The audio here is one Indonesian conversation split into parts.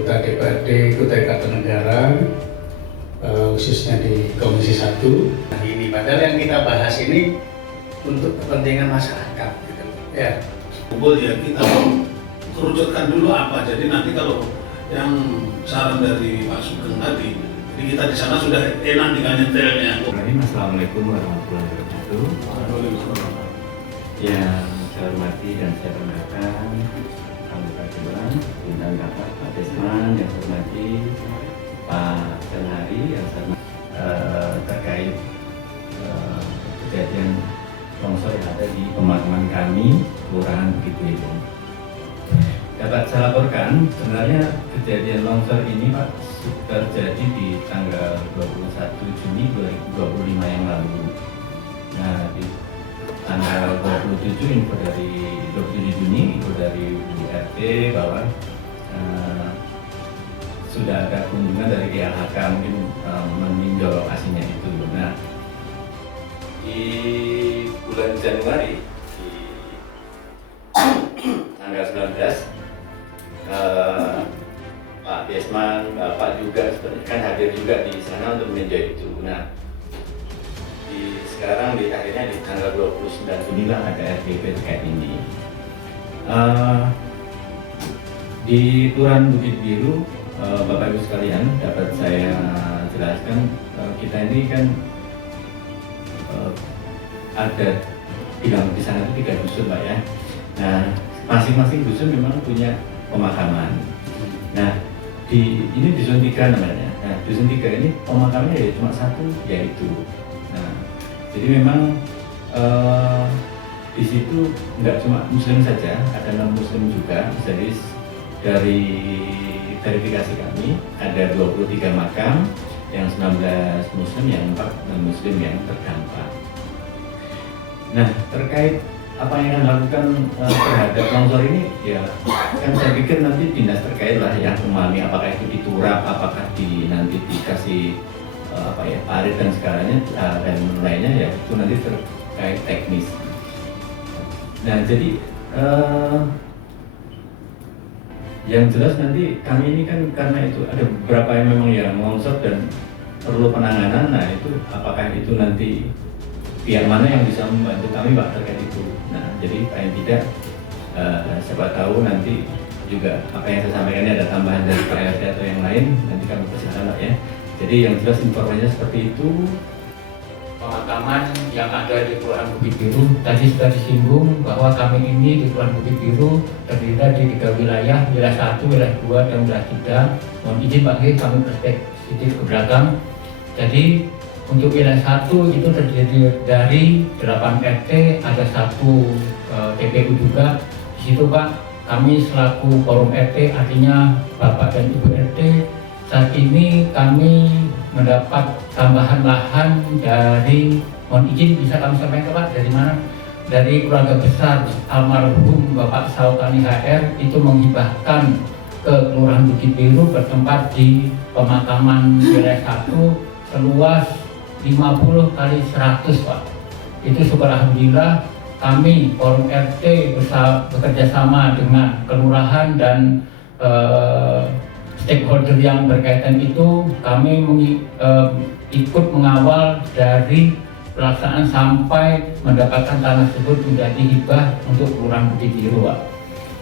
anggota DPRD Kutai Kartanegara, khususnya di Komisi 1. Nah, ini padahal yang kita bahas ini untuk kepentingan masyarakat gitu. Ya. Ya kita kerucutkan dulu apa. Jadi nanti kalau yang saran dari Pak Sugeng tadi, jadi kita di sana sudah enak dengan nyetelnya. Assalamualaikum warahmatullahi wabarakatuh. Yang saya hormati dan saya banggakan anggota Dewan, pimpinan rapat Pak Desman, yang saya hormati Pak Senari, yang saya hormati terkait kejadian longsor yang ada di pemakaman kami, Kelurahan Bukit Biru. Dapat saya laporkan, sebenarnya kejadian longsor ini Pak terjadi di tanggal 21 Juni 2025 yang lalu. Nah, di tanggal 27 info dari 27 Juni info dari RT bahwa sudah ada kunjungan dari ILHK mungkin meninjau lokasinya itu. Nah, di bulan Januari di tanggal 19 Pak Desman, Bapak juga sebenarnya kan hadir juga di sana untuk meninjau itu. Nah, sekarang akhirnya di tanggal 29 Juni lah ada RDP terkait ini. Di Kelurahan Bukit Biru, Bapak Ibu sekalian, dapat saya jelaskan kita ini kan ada bilang di sana itu 3 dusun Pak ya. Nah, masing-masing dusun memang punya pemakaman. Nah, ini dusun 3 namanya. Nah, dusun 3 ini pemakamannya ya cuma satu, yaitu. Nah, jadi memang di situ nggak cuma Muslim saja, ada non-Muslim juga. Jadi dari verifikasi kami ada 23 makam, yang 19 Muslim, yang 4 non-Muslim yang terdampak. Nah, terkait apa yang akan dilakukan terhadap longsor ini, ya kan saya pikir nanti dinas terkait lah yang memahami apakah itu diturap, apakah nanti dikasih parit dan segalanya dan lainnya, ya itu nanti terkait teknis. Nah, jadi yang jelas nanti kami ini kan karena itu ada beberapa yang memang yang longsor dan perlu penanganan. Nah, itu apakah itu nanti pihak mana yang bisa membantu kami Pak terkait itu. Nah, jadi paling tidak siapa tahu nanti juga apa yang saya sampaikan ini ada tambahan dari Pak RT atau yang lain, nanti kami persilakan Pak ya. Jadi yang jelas informasinya seperti itu. Pemakaman yang ada di Kelurahan Bukit Biru tadi sudah disinggung bahwa kami ini di Kelurahan Bukit Biru terdiri dari 3 wilayah, wilayah 1, wilayah 2, dan wilayah 3. Mohon izin Pak G, kami perspektif ke belakang. Jadi untuk wilayah 1 itu terdiri dari 8 RT, ada 1 TPU juga. Di situ Pak, kami selaku forum RT, artinya Bapak dan Ibu RT, saat ini kami mendapat tambahan lahan dari, mohon izin bisa kami sampaikan Pak, dari mana? Dari keluarga besar almarhum Bapak Sautani HR itu menghibahkan ke Kelurahan Bukit Biru bertempat di pemakaman wilayah 1 seluas 50 kali 100 Pak. Itu syukur alhamdulillah kami forum RT bekerja sama dengan kelurahan dan stakeholder yang berkaitan itu, kami ikut mengawal dari pelaksanaan sampai mendapatkan tanah tersebut menjadi hibah untuk Kelurahan Bukit Biru Pak.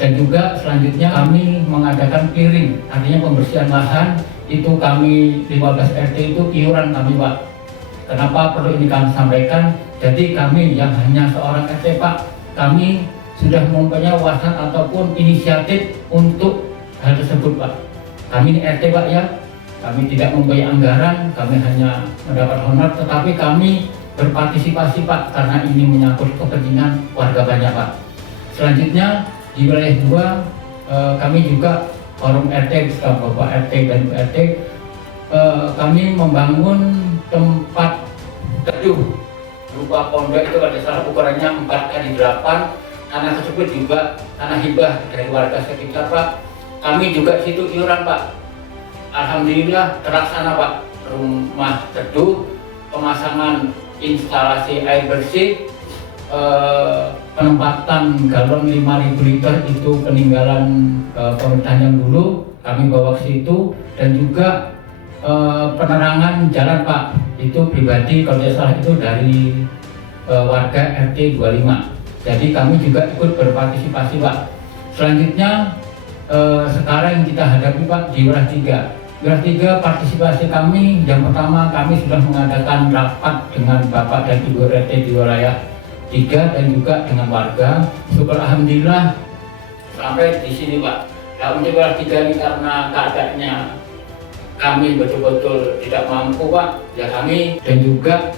Dan juga selanjutnya kami mengadakan clearing, artinya pembersihan lahan itu kami 15 RT itu iuran kami Pak. Kenapa perlu ini kami sampaikan? Jadi kami yang hanya seorang RT Pak, kami sudah mempunyai wawasan ataupun inisiatif untuk hal tersebut Pak. Kami ini RT Pak ya, kami tidak mempunyai anggaran, kami hanya mendapat honor, tetapi kami berpartisipasi Pak karena ini menyangkut kepentingan warga banyak Pak. Selanjutnya di wilayah 2 kami juga forum RT bersama Bapak RT dan Bu RT, kami membangun tempat teduh berupa pondok, itu pada salah ukurannya 4x8. Tanah tersebut juga tanah hibah dari warga sekitar Pak. Kami juga situ iuran Pak. Alhamdulillah terlaksana Pak. Rumah teduh, pemasangan instalasi air bersih, penempatan galon 5.000 liter itu peninggalan pemerintahan yang dulu, kami bawa ke situ, dan juga penerangan jalan Pak, itu pribadi kalau tidak salah itu dari warga RT 25. Jadi kami juga ikut berpartisipasi Pak. Selanjutnya sekarang kita hadapi Pak di wilayah 3. Wilayah 3 partisipasi kami, yang pertama kami sudah mengadakan rapat dengan Bapak dan Ibu RT di wilayah 3 dan juga dengan warga. Syukur alhamdulillah sampai di sini Pak. Nah, untuk wilayah 3 ini karena keadaannya kami betul-betul tidak mampu Pak, ya kami dan juga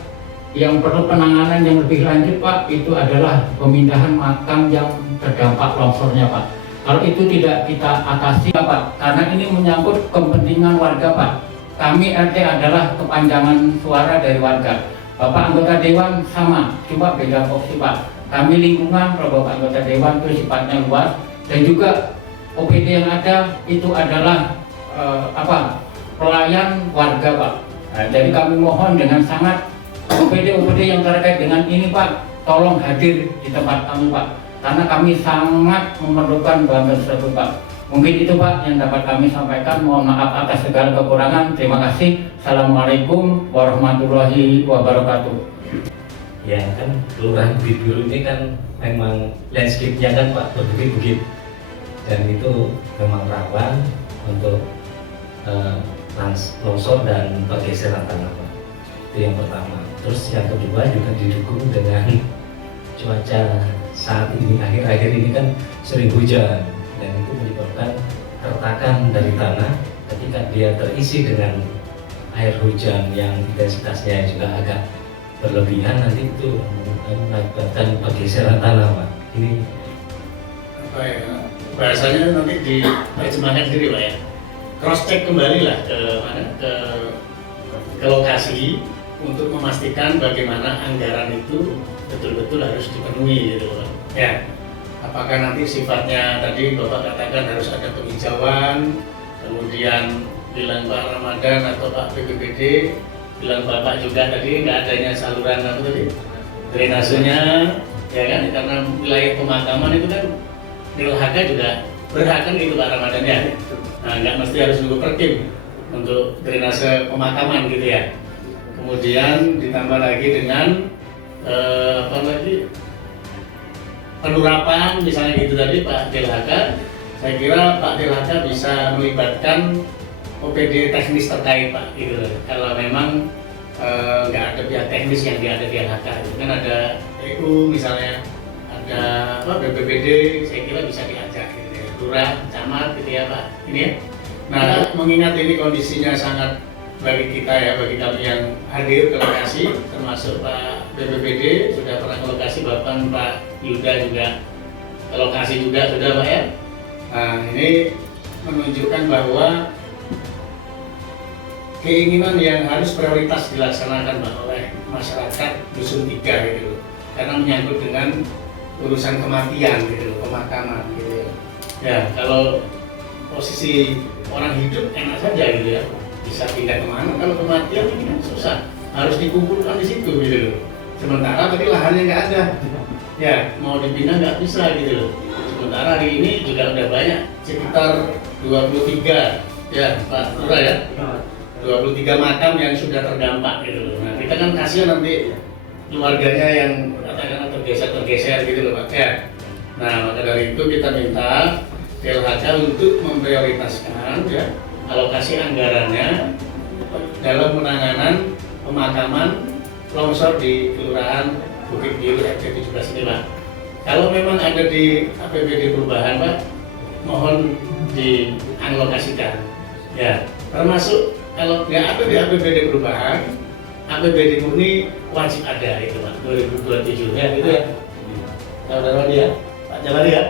yang perlu penanganan yang lebih lanjut Pak, itu adalah pemindahan makam yang terdampak longsornya Pak. Kalau itu tidak kita atasi Pak, karena ini menyangkut kepentingan warga Pak. Kami RT adalah kepanjangan suara dari warga. Bapak anggota dewan sama, cuma beda porsi Pak. Kami lingkungan, kalau Bapak anggota dewan itu sifatnya luas, dan juga OPD yang ada itu adalah pelayan warga Pak. Nah, jadi kami mohon dengan sangat OPD yang terkait dengan ini Pak, tolong hadir di tempat kami Pak. Karena kami sangat memerlukan bantuan tersebut Pak. Mungkin itu Pak yang dapat kami sampaikan. Mohon maaf atas segala kekurangan. Terima kasih. Assalamualaikum warahmatullahi wabarakatuh. Ya kan, Kelurahan Bukit Biru ini kan memang landscape-nya kan Pak berbukit-bukit, dan itu memang rawan untuk longsor dan pergeseran tanah Pak. Itu yang pertama. Terus yang kedua juga didukung dengan cuaca saat ini, akhir-akhir ini kan sering hujan, dan itu menyebabkan keretakan dari tanah ketika dia terisi dengan air hujan yang intensitasnya juga agak berlebihan, nanti itu mengakibatkan pergeseran tanah Pak. Ini apa ya, bahasanya nanti diterjemahkan sendiri Pak ya, cross check kembali lah ke lokasi untuk memastikan bagaimana anggaran itu betul-betul harus dipenuhi gitu Pak. Ya, apakah nanti sifatnya tadi Bapak katakan harus ada penghijauan, kemudian bilang Pak Ramadan atau Pak BPBD, bilang Bapak juga tadi nggak adanya saluran apa tadi, drainasenya, ya kan, karena wilayah pemakaman itu kan DLHK juga berhak kan itu Pak Ramadan ya. Nah, nggak mesti harus nunggu perkim untuk drainase pemakaman gitu ya. Kemudian ditambah lagi dengan penurapan misalnya gitu tadi Pak DLHK. Saya kira Pak DLHK bisa melibatkan OPD teknis terkait Pak gitu. Kalau memang nggak ada pihak teknis yang ada di DLHK, itu kan ada EU misalnya, ada BPBD, saya kira bisa diajak gitu ya, lurah, camat gitu ya Pak. Ini ya. Nah, mengingat ini kondisinya sangat bagi kita ya, bagi kami yang hadir ke lokasi, termasuk Pak BPBD sudah pernah ke lokasi, bahkan Pak Yuda juga ke lokasi juga sudah Pak ya. Nah, ini menunjukkan bahwa keinginan yang harus prioritas dilaksanakan Pak oleh masyarakat Dusun 3 gitu, karena menyangkut dengan urusan kematian gitu, pemakaman gitu. Ya, kalau posisi orang hidup enak saja gitu ya, bisa pindah kemana. Kalau kematian ini kan susah, harus dikumpulkan di situ gitu loh. Sementara tadi lahannya nggak ada, ya mau dipindah nggak bisa gitu loh. Sementara hari ini juga udah banyak, sekitar 23 ya Pak Lurah ya, 23 makam yang sudah terdampak gitu loh. Nah, kita kan kasihan nanti keluarganya yang katakanlah tergeser gitu loh Pak ya. Nah, maka dari itu kita minta DLHK untuk memprioritaskan ya alokasi anggarannya dalam penanganan pemakaman longsor di Kelurahan Bukit Biru RT 17 ini Pak. Kalau memang ada di APBD perubahan Pak, mohon dialokasikan ya, termasuk kalau nggak ada di APBD perubahan, APBD murni wajib ada itu Pak, 2027 ya gitu ya. Saudara dia, Pak Jawari ya.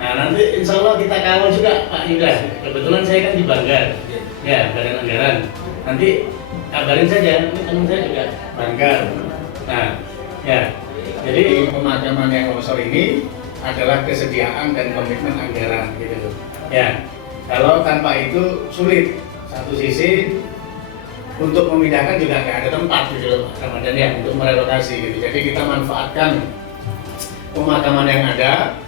Nah, nanti insya Allah kita kawal juga Pak Yuda. Kebetulan saya kan di Banggar, ya Badan Anggaran. Nanti kabarin saja, ini teman saya juga Banggar. Nah, ya, jadi pemakaman yang longsor ini adalah kesediaan dan komitmen anggaran gitu. Ya, kalau tanpa itu sulit. Satu sisi untuk memindahkan juga nggak ada tempat gitu loh Pak Ramadan ya, untuk merelokasi gitu. Jadi kita manfaatkan pemakaman yang ada.